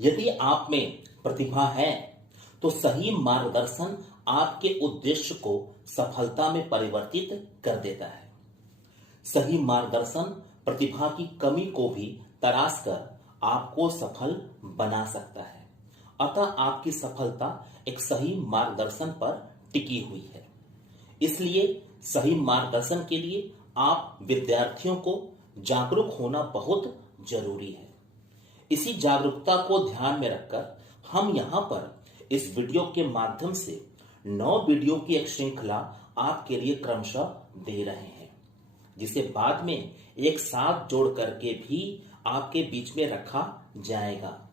यदि आप में प्रतिभा है तो सही मार्गदर्शन आपके उद्देश्य को सफलता में परिवर्तित कर देता है। सही मार्गदर्शन प्रतिभा की कमी को भी तराश कर आपको सफल बना सकता है। अतः आपकी सफलता एक सही मार्गदर्शन पर टिकी हुई है। इसलिए सही मार्गदर्शन के लिए आप विद्यार्थियों को जागरूक होना बहुत जरूरी है। इसी जागरूकता को ध्यान में रखकर हम यहां पर इस वीडियो के माध्यम से 9 वीडियो की एक श्रृंखला आपके लिए क्रमशः दे रहे हैं, जिसे बाद में एक साथ जोड़ करके भी आपके बीच में रखा जाएगा।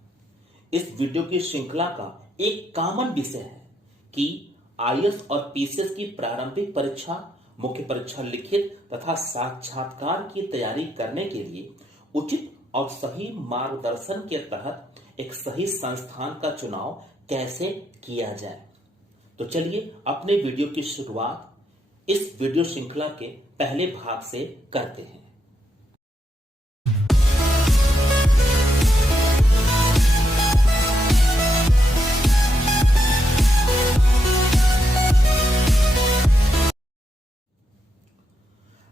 इस वीडियो की श्रृंखला का एक कॉमन विषय है कि आईएएस और पीसीएस की प्रारंभिक परीक्षा, मुख्य परीक्षा लिखित तथा साक्षात्कार की तैयारी करने के लिए उचित और सही मार्गदर्शन के तहत एक सही संस्थान का चुनाव कैसे किया जाए। तो चलिए अपने वीडियो की शुरुआत इस वीडियो श्रृंखला के पहले भाग से करते हैं।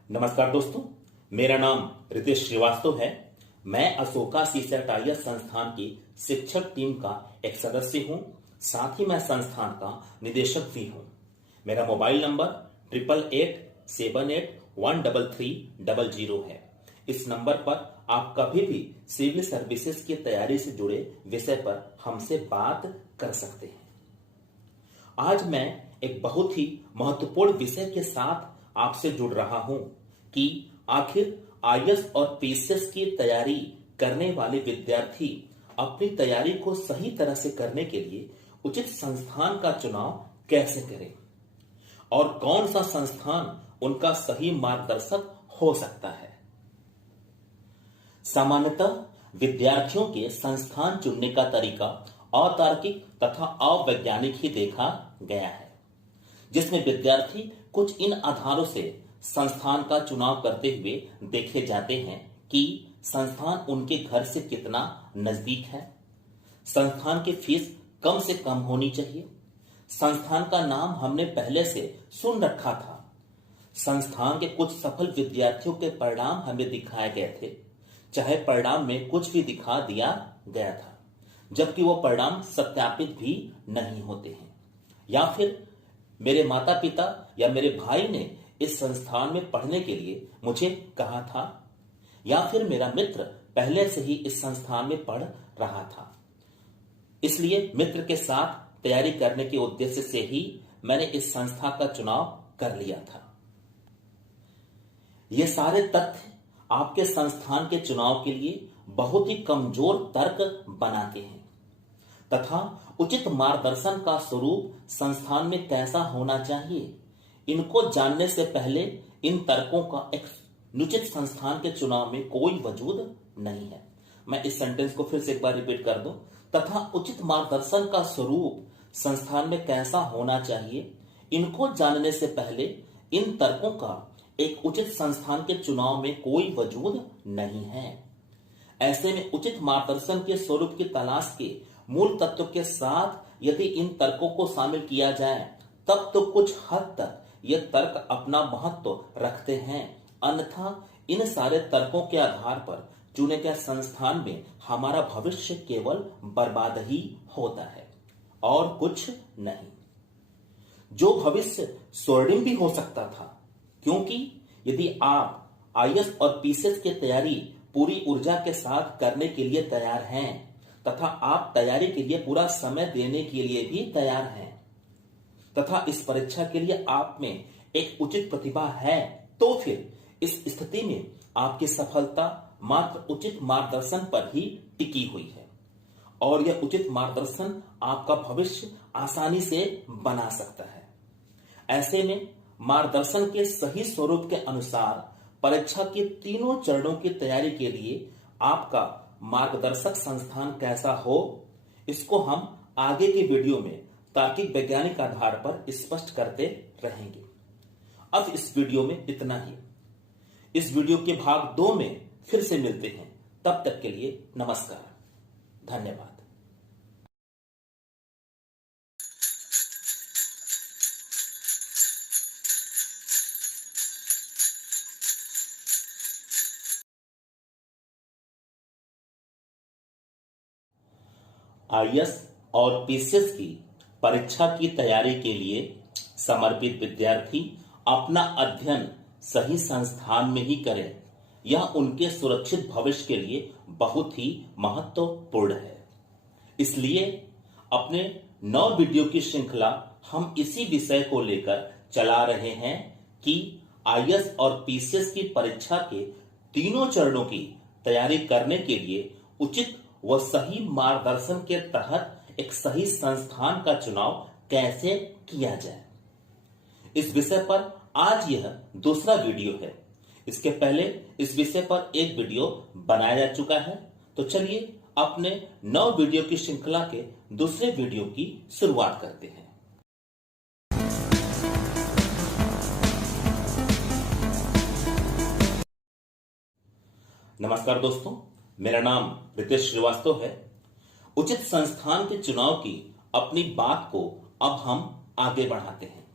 नमस्कार दोस्तों, मेरा नाम रितेश श्रीवास्तव है। मैं अशोका सीसेट आईएएस संस्थान की शिक्षक टीम का एक सदस्य हूं। साथ ही मैं संस्थान का निदेशक भी हूं। मेरा मोबाइल नंबर 8887813300 है। इस नंबर पर आप कभी भी सिविल सर्विसेज की तैयारी से जुड़े विषय पर हमसे बात कर सकते हैं। आज मैं एक बहुत ही महत्वपूर्ण विषय के साथ आपसे जुड़ रहा हूं कि आखिर आईएएस और पीसीएस की तैयारी करने वाले विद्यार्थी अपनी तैयारी को सही तरह से करने के लिए उचित संस्थान का चुनाव कैसे करें और कौन सा संस्थान उनका सही मार्गदर्शक हो सकता है। सामान्यतः विद्यार्थियों के संस्थान चुनने का तरीका अतार्किक तथा अवैज्ञानिक ही देखा गया है, जिसमें विद्यार्थी कुछ इन आधारों से संस्थान का चुनाव करते हुए देखे जाते हैं कि संस्थान उनके घर से कितना नजदीक है, संस्थान की फीस कम से कम होनी चाहिए, संस्थान का नाम हमने पहले से सुन रखा था, संस्थान के कुछ सफल विद्यार्थियों के परिणाम हमें दिखाए गए थे, चाहे परिणाम में कुछ भी दिखा दिया गया था, जबकि वो परिणाम सत्यापित भी नहीं होते हैं, या फिर मेरे माता पिता या मेरे भाई ने इस संस्थान में पढ़ने के लिए मुझे कहा था, या फिर मेरा मित्र पहले से ही इस संस्थान में पढ़ रहा था, इसलिए मित्र के साथ तैयारी करने के उद्देश्य से ही मैंने इस संस्था का चुनाव कर लिया था। ये सारे तथ्य आपके संस्थान के चुनाव के लिए बहुत ही कमजोर तर्क बनाते हैं तथा उचित मार्गदर्शन का स्वरूप संस्थान में कैसा होना चाहिए, इनको जानने से पहले इन तर्कों का एक निश्चित संस्थान के चुनाव में कोई वजूद नहीं है। मैं इस सेंटेंस को फिर से एक बार रिपीट कर दूं। तथा उचित मार्गदर्शन का स्वरूप संस्थान में कैसा होना चाहिए, इनको जानने से पहले इन तर्कों का एक उचित संस्थान के चुनाव में कोई वजूद नहीं है। ऐसे में उचित मार्गदर्शन के स्वरूप की तलाश के मूल तत्व के साथ यदि इन तर्कों को शामिल किया जाए तब तो कुछ हद तक ये तर्क अपना महत्व रखते हैं, अन्यथा इन सारे तर्कों के आधार पर चुने गए संस्थान में हमारा भविष्य केवल बर्बाद ही होता है और कुछ नहीं। जो भविष्य स्वर्णिम भी हो सकता था, क्योंकि यदि आप आईएएस और पीसीएस की तैयारी पूरी ऊर्जा के साथ करने के लिए तैयार हैं तथा आप तैयारी के लिए पूरा समय देने के लिए भी तैयार हैं तथा इस परीक्षा के लिए आप में एक उचित प्रतिभा है, तो फिर इस स्थिति में आपकी सफलता मात्र उचित मार्गदर्शन पर ही टिकी हुई है और यह उचित मार्गदर्शन आपका भविष्य आसानी से बना सकता है। ऐसे में मार्गदर्शन के सही स्वरूप के अनुसार परीक्षा के तीनों चरणों की तैयारी के लिए आपका मार्गदर्शक संस्थान कैसा हो, इसको हम आगे के वीडियो में तार्किक वैज्ञानिक आधार पर स्पष्ट करते रहेंगे। अब इस वीडियो में इतना ही। इस वीडियो के भाग 2 में फिर से मिलते हैं। तब तक के लिए नमस्कार, धन्यवाद। आईएएस और पीसीएस की परीक्षा की तैयारी के लिए समर्पित विद्यार्थी अपना अध्ययन सही संस्थान में ही करें। यह उनके सुरक्षित भविष्य के लिए बहुत ही महत्वपूर्ण है। इसलिए अपने 9 वीडियो की श्रृंखला हम इसी विषय को लेकर चला रहे हैं कि आईएएस और पीसीएस की परीक्षा के तीनों चरणों की तैयारी करने के लिए उचित व सही मार्गदर्शन के तहत एक सही संस्थान का चुनाव कैसे किया जाए। इस विषय पर आज यह दूसरा वीडियो है। इसके पहले इस विषय पर एक वीडियो बनाया जा चुका है। तो चलिए अपने 9 वीडियो की श्रृंखला के दूसरे वीडियो की शुरुआत करते हैं। नमस्कार दोस्तों, मेरा नाम रितेश श्रीवास्तव है। उचित संस्थान के चुनाव की अपनी बात को अब हम आगे बढ़ाते हैं।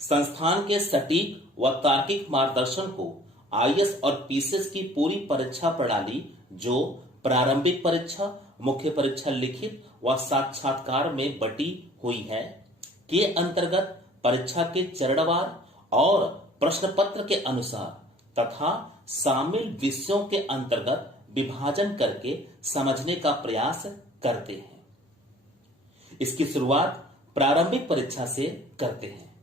संस्थान के सटीक व तार्किक मार्गदर्शन को आईएएस और पीसीएस की पूरी परीक्षा प्रणाली, जो प्रारंभिक परीक्षा, मुख्य परीक्षा, लिखित व साक्षात्कार में बटी हुई है, के अंतर्गत परीक्षा के चरणवार और प्रश्न पत्र के अनुसार तथा शामिल विषयों के अंतर्गत विभाजन करके समझने का प्रयास करते हैं। इसकी शुरुआत प्रारंभिक परीक्षा से करते हैं।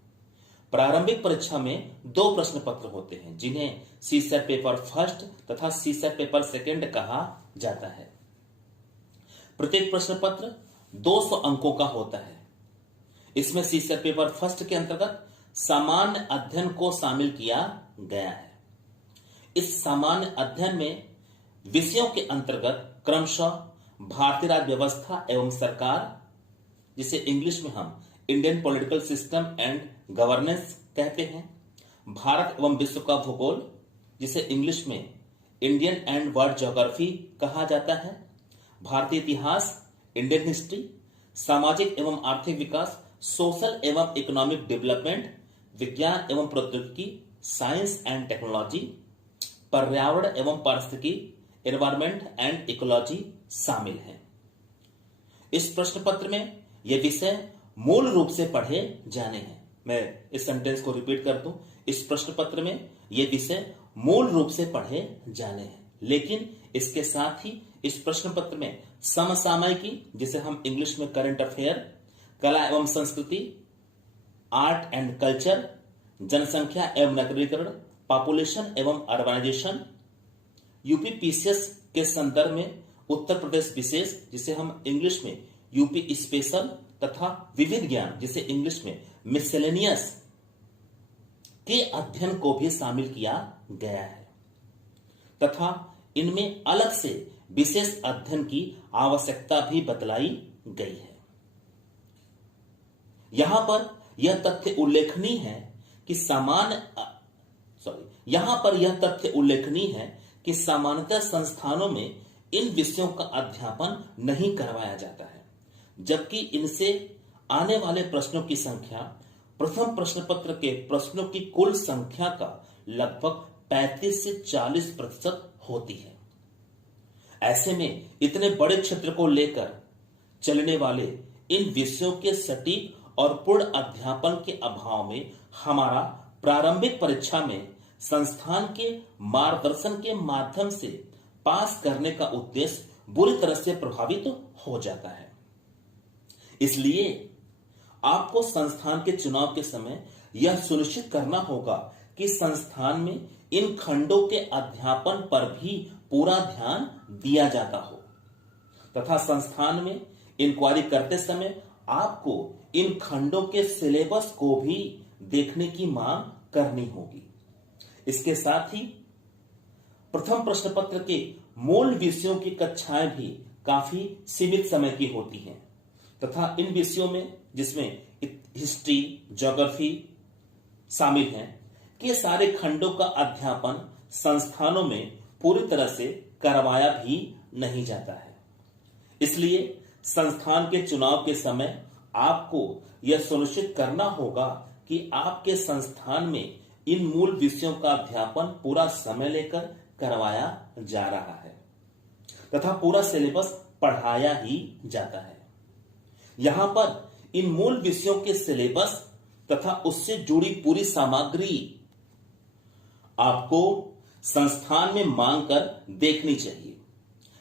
प्रारंभिक परीक्षा में 2 प्रश्न पत्र होते हैं, जिन्हें सीसेट पेपर फर्स्ट तथा सीसेट पेपर सेकंड कहा जाता है। प्रत्येक प्रश्न पत्र 200 अंकों का होता है। इसमें सीसेट पेपर फर्स्ट के अंतर्गत सामान्य अध्ययन को शामिल किया गया है। इस सामान्य अध्ययन में विषयों के अंतर्गत क्रमशः भारतीय राज्य व्यवस्था एवं सरकार, जिसे इंग्लिश में हम Indian political system and governance कहते हैं, भारत एवं विश्व का भूगोल, जिसे इंग्लिश में इंडियन एंड वर्ल्ड ज्योग्राफी कहा जाता है, भारतीय इतिहास, इंडियन हिस्ट्री, सामाजिक एवं आर्थिक विकास, सोशल एवं इकोनॉमिक डेवलपमेंट, विज्ञान एवं प्रौद्योगिकी, साइंस एंड टेक्नोलॉजी, पर्यावरण एवं पारिस्थितिकी, एनवायरमेंट एंड इकोलॉजी शामिल हैं। इस प्रश्न पत्र में ये विषय मूल रूप से पढ़े जाने हैं। मैं इस सेंटेंस को रिपीट कर दूं, इस प्रश्न पत्र में ये विषय मूल रूप से पढ़े जाने हैं, लेकिन इसके साथ ही इस प्रश्न पत्र में समसामयिकी, जिसे हम इंग्लिश में करंट अफेयर, कला एवं संस्कृति, आर्ट एंड कल्चर, जनसंख्या एवं नगरीकरण, पॉपुलेशन एवं अर्बनाइजेशन, यूपी पीसीएस के संदर्भ में उत्तर प्रदेश विशेष, जिसे हम इंग्लिश में यूपी स्पेशल, तथा विविध ज्ञान, जिसे इंग्लिश में मिसलेनियस, के अध्ययन को भी शामिल किया गया है तथा इनमें अलग से विशेष अध्ययन की आवश्यकता भी बतलाई गई है। यहां पर यह तथ्य उल्लेखनीय है कि सामान्यतः संस्थानों में इन विषयों का अध्यापन नहीं करवाया जाता है, जबकि इनसे आने वाले प्रश्नों की संख्या प्रथम प्रश्न पत्र के प्रश्नों की कुल संख्या का लगभग 35 से 40% होती है। ऐसे में इतने बड़े क्षेत्र को लेकर चलने वाले इन विषयों के सटीक और पूर्ण अध्यापन के अभाव में हमारा प्रारंभिक परीक्षा में संस्थान के मार्गदर्शन के माध्यम से पास करने का उद्देश्य बुरी तरह से प्रभावित हो जाता है। इसलिए आपको संस्थान के चुनाव के समय यह सुनिश्चित करना होगा कि संस्थान में इन खंडों के अध्यापन पर भी पूरा ध्यान दिया जाता हो तथा संस्थान में इंक्वायरी करते समय आपको इन खंडों के सिलेबस को भी देखने की मांग करनी होगी। इसके साथ ही प्रथम प्रश्न पत्र के मूल विषयों की कक्षाएं भी काफी सीमित समय की होती हैं तथा इन विषयों में, जिसमें हिस्ट्री, ज्योग्राफी शामिल हैं, के सारे खंडों का अध्यापन संस्थानों में पूरी तरह से करवाया भी नहीं जाता है। इसलिए संस्थान के चुनाव के समय आपको यह सुनिश्चित करना होगा कि आपके संस्थान में इन मूल विषयों का अध्यापन पूरा समय लेकर करवाया जा रहा है तथा पूरा सिलेबस पढ़ाया ही जाता है। यहां पर इन मूल विषयों के सिलेबस तथा उससे जुड़ी पूरी सामग्री आपको संस्थान में मांग कर देखनी चाहिए।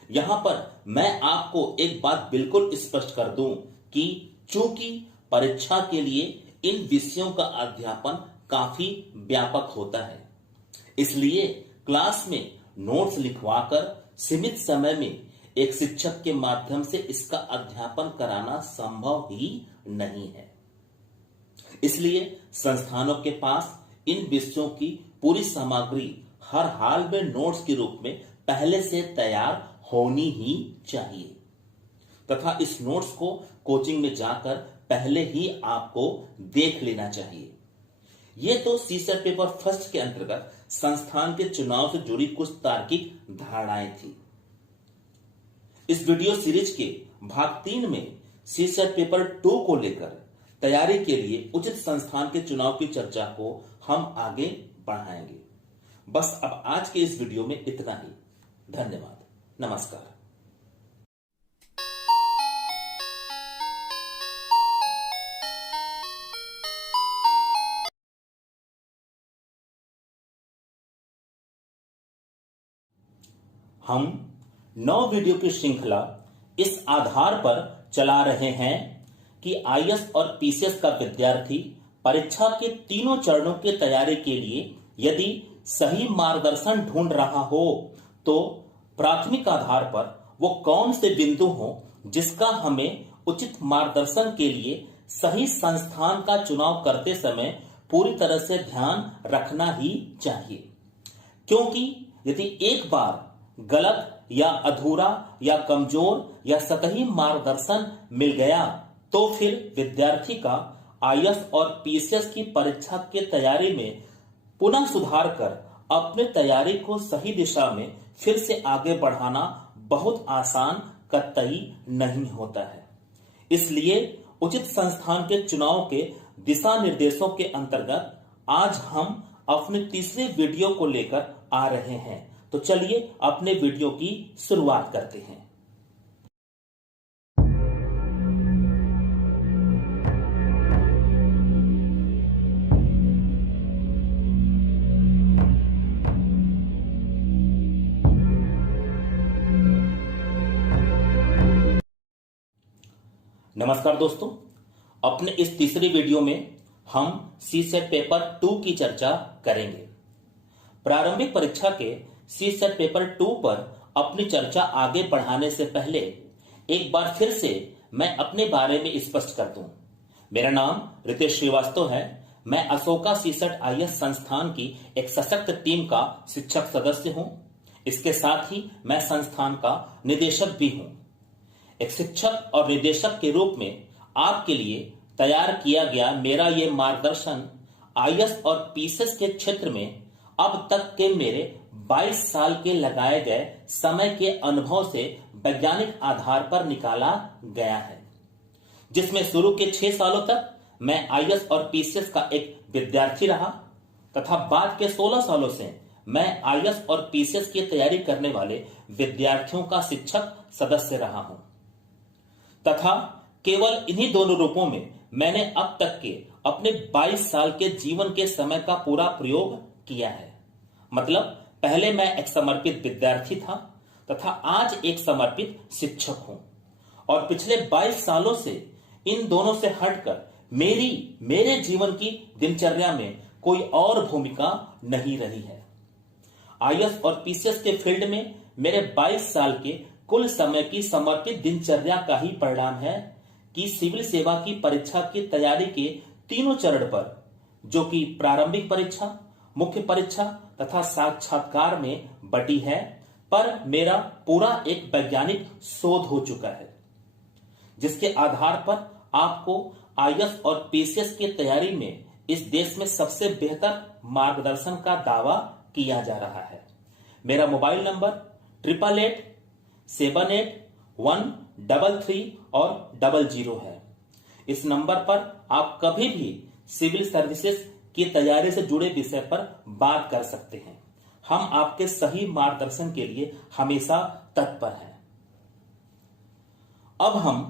यहां पर मैं आपको एक बात बिल्कुल स्पष्ट कर दूं कि चूंकि परीक्षा के लिए इन विषयों का अध्यापन काफी व्यापक होता है, इसलिए क्लास में नोट्स लिखवाकर सीमित समय में एक शिक्षक के माध्यम से इसका अध्यापन कराना संभव ही नहीं है। इसलिए संस्थानों के पास इन विषयों की पूरी सामग्री हर हाल में नोट्स के रूप में पहले से तैयार होनी ही चाहिए तथा इस नोट्स को कोचिंग में जाकर पहले ही आपको देख लेना चाहिए। यह तो सीसेट पेपर फर्स्ट के अंतर्गत संस्थान के चुनाव से जुड़ी कुछ तार्किक धारणाएं थी। इस वीडियो सीरीज के भाग 3 में सीसेट पेपर 2 को लेकर तैयारी के लिए उचित संस्थान के चुनाव की चर्चा को हम आगे बढ़ाएंगे। बस अब आज के इस वीडियो में इतना ही। धन्यवाद। नमस्कार। हम 9 वीडियो की श्रृंखला इस आधार पर चला रहे हैं कि आईएएस और पीसीएस का विद्यार्थी परीक्षा के तीनों चरणों की तैयारी के लिए यदि सही मार्गदर्शन ढूंढ रहा हो तो प्राथमिक आधार पर वो कौन से बिंदु हो जिसका हमें उचित मार्गदर्शन के लिए सही संस्थान का चुनाव करते समय पूरी तरह से ध्यान रखना ही चाहिए। क्योंकि यदि एक बार गलत या अधूरा या कमजोर या सतही मार्गदर्शन मिल गया तो फिर विद्यार्थी का आईएएस और पीसीएस की परीक्षा की तैयारी में पुनः सुधार कर अपने तैयारी को सही दिशा में फिर से आगे बढ़ाना बहुत आसान कतई नहीं होता है। इसलिए उचित संस्थान के चुनाव के दिशा निर्देशों के अंतर्गत आज हम अपने तीसरे वीडियो को लेकर आ रहे हैं। तो चलिए अपने वीडियो की शुरुआत करते हैं। नमस्कार दोस्तों, अपने इस तीसरी वीडियो में हम सीसेट पेपर 2 की चर्चा करेंगे। प्रारंभिक परीक्षा के सीसेट पेपर 2 पर अपनी चर्चा आगे बढ़ाने से पहले एक बार फिर से मैं अपने बारे में स्पष्ट कर दूं। मेरा नाम रितेश श्रीवास्तव है। मैं अशोका सीसेट आईएएस संस्थान की एक सशक्त टीम का शिक्षक सदस्य हूं। इसके साथ ही मैं संस्थान का निदेशक भी हूं। एक शिक्षक और निदेशक के रूप में आपके लिए तैयार किया गया मेरा यह मार्गदर्शन आईएएस और पीसीएस के क्षेत्र में अब तक के मेरे 22 साल के लगाए गए समय के अनुभव से वैज्ञानिक आधार पर निकाला गया है, जिसमें शुरू के 6 सालों तक मैं आईएएस और पीसीएस का एक विद्यार्थी रहा तथा बाद के 16 सालों से मैं आईएएस और पीसीएस की तैयारी करने वाले विद्यार्थियों का शिक्षक सदस्य रहा हूं तथा केवल इन्हीं दोनों रूपों में मैंने अब तक के अपने 22 साल के जीवन के समय का पूरा प्रयोग किया है। मतलब पहले मैं एक समर्पित विद्यार्थी था तथा आज एक समर्पित शिक्षक हूं और पिछले 22 सालों से इन दोनों से हटकर मेरे जीवन की दिनचर्या में कोई और भूमिका नहीं रही है। आईएएस और पीसीएस के फील्ड में मेरे 22 साल के कुल समय की समर्पित दिनचर्या का ही परिणाम है कि सिविल सेवा की परीक्षा की तैयारी के तीनों चरण पर, जो कि प्रारंभिक परीक्षा, मुख्य परीक्षा तथा साक्षात्कार में बटी है, पर मेरा पूरा एक वैज्ञानिक शोध हो चुका है, जिसके आधार पर आपको आईएएस और पीसीएस की तैयारी में इस देश में सबसे बेहतर मार्गदर्शन का दावा किया जा रहा है। मेरा मोबाइल नंबर 88878133 और 00 है। इस नंबर पर आप कभी भी सिविल सर्विसेज की तैयारी से जुड़े विषय पर बात कर सकते हैं। हम आपके सही मार्गदर्शन के लिए हमेशा तत्पर हैं। अब हम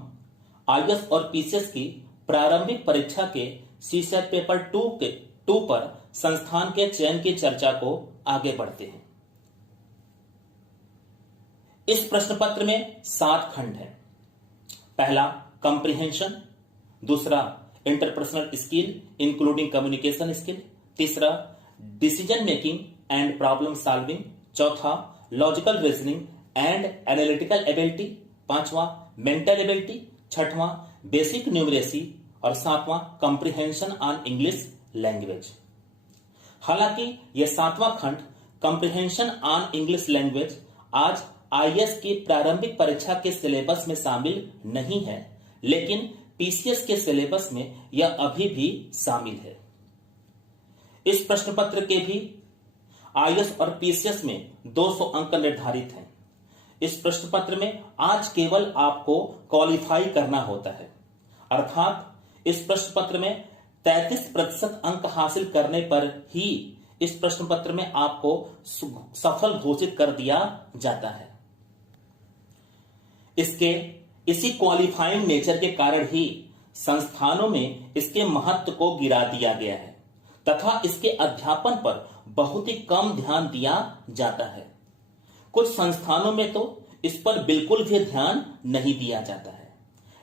आईएएस और पीसीएस की प्रारंभिक परीक्षा के सीसेट पेपर 2 पर संस्थान के चयन की चर्चा को आगे बढ़ते हैं। इस प्रश्न पत्र में 7 खंड हैं। पहला कंप्रीहेंशन, दूसरा interpersonal skill including communication skill, तीसरा decision making and problem solving, चौथा logical reasoning and analytical ability, पांचवा मेंटल एबिलिटी, छठवां बेसिक न्यूमरेसी और सातवां कंप्रीहेंशन ऑन इंग्लिश लैंग्वेज। हालांकि यह 7वां खंड कंप्रीहेंशन ऑन इंग्लिश लैंग्वेज आज आईएएस की प्रारंभिक परीक्षा के सिलेबस में शामिल नहीं है, लेकिन पीसीएस के सिलेबस में यह अभी भी शामिल है। इस प्रश्न पत्र के भी आईएएस और पीसीएस में 200 अंक निर्धारित हैं। इस प्रश्न पत्र में आज केवल आपको क्वालिफाई करना होता है, अर्थात इस प्रश्न पत्र में 33% अंक हासिल करने पर ही इस प्रश्न पत्र में आपको सफल घोषित कर दिया जाता है। इसी क्वालिफाइंग नेचर के कारण ही संस्थानों में इसके महत्व को गिरा दिया गया है तथा इसके अध्यापन पर बहुत ही कम ध्यान दिया जाता है। कुछ संस्थानों में तो इस पर बिल्कुल भी ध्यान नहीं दिया जाता है।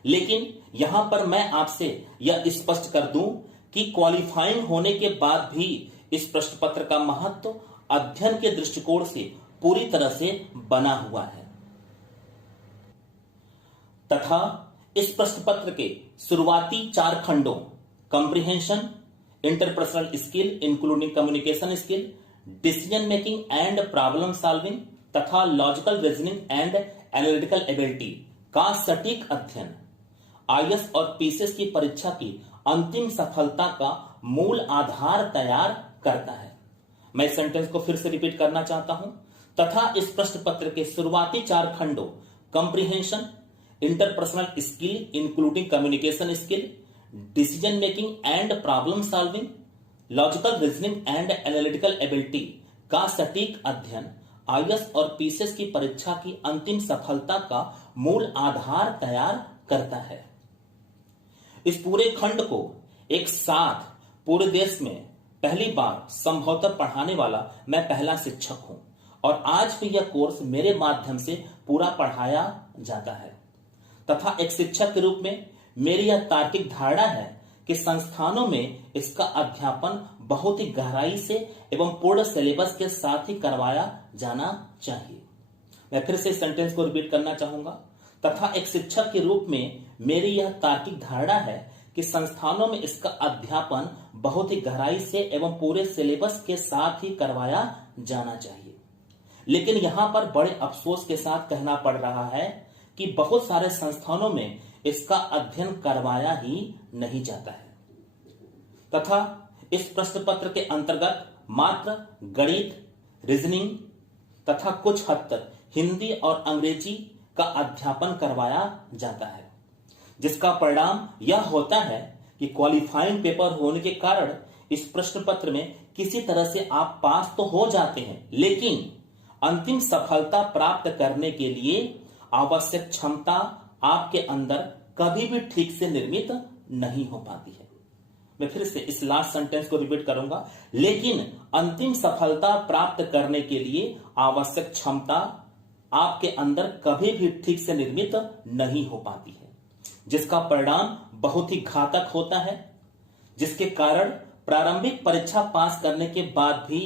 लेकिन यहां पर मैं आपसे यह स्पष्ट कर दूं कि क्वालिफाइंग होने के बाद भी इस प्रश्न पत्र का महत्व अध्ययन के दृष्टिकोण से पूरी तरह से बना हुआ है तथा इस प्रश्न पत्र के शुरुआती 4 खंडों comprehension, interpersonal skill including communication skill, decision making and problem solving तथा logical reasoning and analytical ability का सटीक अध्ययन आईएएस और पीसीएस की परीक्षा की अंतिम सफलता का मूल आधार तैयार करता है। मैं इस सेंटेंस को फिर से रिपीट करना चाहता हूं। तथा इस प्रश्न पत्र के शुरुआती 4 खंडों comprehension, interpersonal skill including communication skill, decision making and problem solving, logical reasoning and analytical ability का सटीक अध्ययन आईएएस और पीसीएस की परीक्षा की अंतिम सफलता का मूल आधार तैयार करता है। इस पूरे खंड को एक साथ पूरे देश में पहली बार संभवतः पढ़ाने वाला मैं पहला शिक्षक हूं और आज भी यह कोर्स मेरे माध्यम से पूरा पढ़ाया जाता है तथा एक शिक्षक के रूप में मेरी यह तार्किक धारणा है कि संस्थानों में इसका अध्यापन बहुत ही गहराई से एवं पूर्ण सिलेबस के साथ ही करवाया जाना चाहिए। मैं फिर से इस सेंटेंस को रिपीट करना चाहूंगा। तथा एक शिक्षक के रूप में मेरी यह तार्किक धारणा है कि संस्थानों में इसका अध्यापन बहुत ही गहराई से एवं पूरे सिलेबस के साथ ही करवाया जाना चाहिए। लेकिन यहां पर बड़े अफसोस के साथ कहना पड़ रहा है कि बहुत सारे संस्थानों में इसका अध्ययन करवाया ही नहीं जाता है तथा इस प्रश्न पत्र के अंतर्गत मात्र गणित, रीजनिंग तथा कुछ हद तक हिंदी और अंग्रेजी का अध्यापन करवाया जाता है, जिसका परिणाम यह होता है कि क्वालिफाइंग पेपर होने के कारण इस प्रश्न पत्र में किसी तरह से आप पास तो हो जाते हैं, लेकिन अंतिम सफलता प्राप्त करने के लिए आवश्यक क्षमता आपके अंदर कभी भी ठीक से निर्मित नहीं हो पाती है। मैं फिर से इस लास्ट सेंटेंस को रिपीट करूंगा। लेकिन अंतिम सफलता प्राप्त करने के लिए आवश्यक क्षमता आपके अंदर कभी भी ठीक से निर्मित नहीं हो पाती है, जिसका परिणाम बहुत ही घातक होता है, जिसके कारण प्रारंभिक परीक्षा पास करने के बाद भी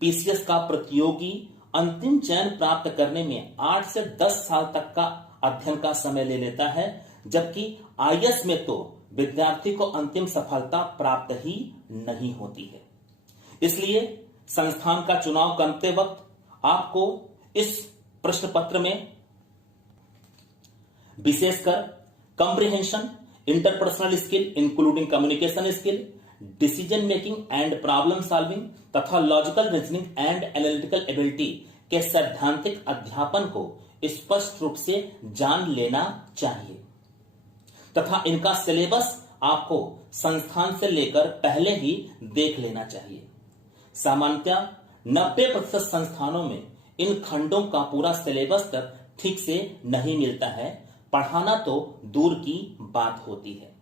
पीसीएस का प्रतियोगी अंतिम चयन प्राप्त करने में 8 से 10 साल तक का अध्ययन का समय ले लेता है, जबकि आईएएस में तो विद्यार्थी को अंतिम सफलता प्राप्त ही नहीं होती है। इसलिए संस्थान का चुनाव करते वक्त आपको इस प्रश्न पत्र में विशेषकर comprehension, interpersonal skill including communication skill, decision making and problem solving तथा logical reasoning and analytical ability के सैद्धांतिक अध्यापन को स्पष्ट रूप से जान लेना चाहिए तथा इनका सिलेबस आपको संस्थान से लेकर पहले ही देख लेना चाहिए। सामान्यतः 90% संस्थानों में इन खंडों का पूरा सिलेबस तक ठीक से नहीं मिलता है, पढ़ाना तो दूर की बात होती है।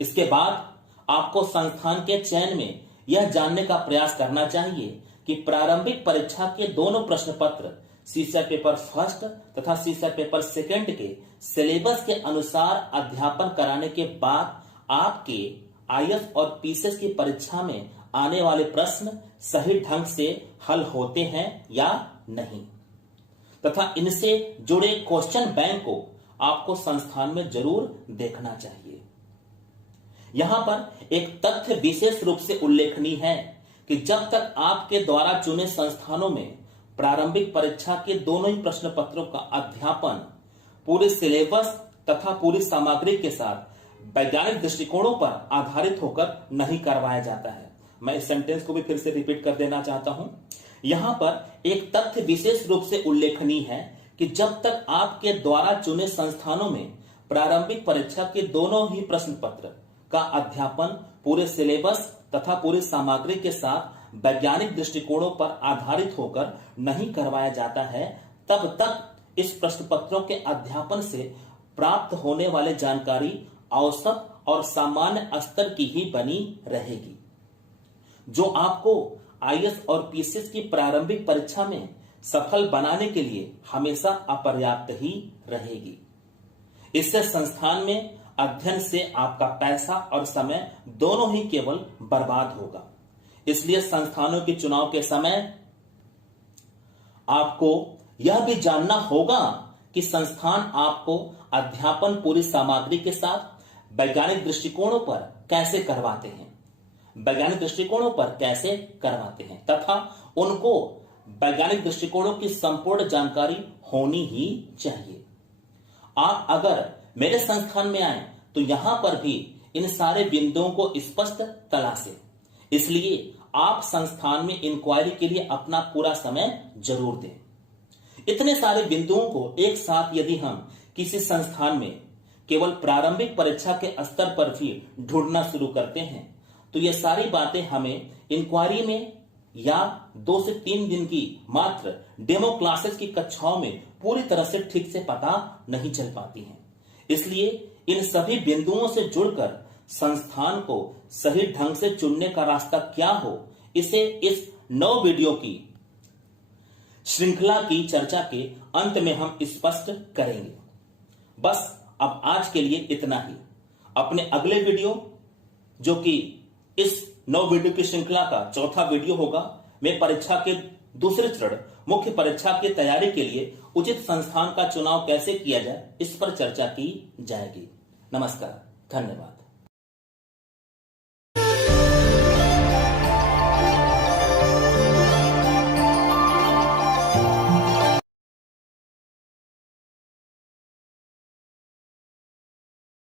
इसके बाद आपको संस्थान के चयन में यह जानने का प्रयास करना चाहिए कि प्रारंभिक परीक्षा के दोनों प्रश्न पत्र सीसा पेपर फर्स्ट तथा सीसा पेपर सेकंड के सिलेबस के अनुसार अध्यापन कराने के बाद आपके आईएएस और पीसीएस की परीक्षा में आने वाले प्रश्न सही ढंग से हल होते हैं या नहीं, तथा इनसे जुड़े क्वेश्चन बैंक को आपको संस्थान में जरूर देखना चाहिए। यहां पर एक तथ्य विशेष रूप से उल्लेखनीय है कि जब तक आपके द्वारा चुने संस्थानों में प्रारंभिक परीक्षा के दोनों ही प्रश्न पत्रों का अध्यापन पूरे सिलेबस तथा पूरी सामग्री के साथ वैज्ञानिक दृष्टिकोणों पर आधारित होकर नहीं करवाया जाता है। मैं इस सेंटेंस को भी फिर से रिपीट कर देना चाहता हूं। यहां पर एक तथ्य विशेष रूप से उल्लेखनीय है कि जब तक आपके द्वारा चुने संस्थानों में प्रारंभिक परीक्षा के दोनों ही प्रश्न पत्र का अध्यापन पूरे सिलेबस तथा पूरी सामग्री के साथ वैज्ञानिक दृष्टिकोणों पर आधारित होकर नहीं करवाया जाता है, तब तक इस प्रश्न पत्रों के अध्यापन से प्राप्त होने वाली जानकारी औसत और सामान्य स्तर की ही बनी रहेगी, जो आपको आईएएस और पीसीएस की प्रारंभिक परीक्षा में सफल बनाने के लिए हमेशा अपर्याप्त ही रहेगी। इससे संस्थान में अध्ययन से आपका पैसा और समय दोनों ही केवल बर्बाद होगा। इसलिए संस्थानों के चुनाव के समय आपको यह भी जानना होगा कि संस्थान आपको अध्यापन पूरी सामग्री के साथ वैज्ञानिक दृष्टिकोणों पर कैसे करवाते हैं, तथा उनको वैज्ञानिक दृष्टिकोणों की संपूर्ण जानकारी होनी ही चाहिए। आप अगर मेरे संस्थान में आए तो यहां पर भी इन सारे बिंदुओं को स्पष्ट तलाशें। इसलिए आप संस्थान में इंक्वायरी के लिए अपना पूरा समय जरूर दें। इतने सारे बिंदुओं को एक साथ यदि हम किसी संस्थान में केवल प्रारंभिक परीक्षा के स्तर पर भी ढूंढना शुरू करते हैं तो ये सारी बातें हमें इंक्वायरी में या 2 से 3 दिन की मात्र डेमो क्लासेस की कक्षाओं में पूरी तरह से ठीक से पता नहीं चल पाती हैं। इसलिए इन सभी बिंदुओं से जुड़कर संस्थान को सही ढंग से चुनने का रास्ता क्या हो, इसे इस 9 वीडियो की श्रृंखला की चर्चा के अंत में हम स्पष्ट करेंगे। बस अब आज के लिए इतना ही। अपने अगले वीडियो, जो कि इस 9 वीडियो की श्रृंखला का चौथा वीडियो होगा, मैं परीक्षा के दूसरे चरण मुख्य परीक्षा की तैयारी के लिए उचित संस्थान का चुनाव कैसे किया जाए इस पर चर्चा की जाएगी। नमस्कार, धन्यवाद।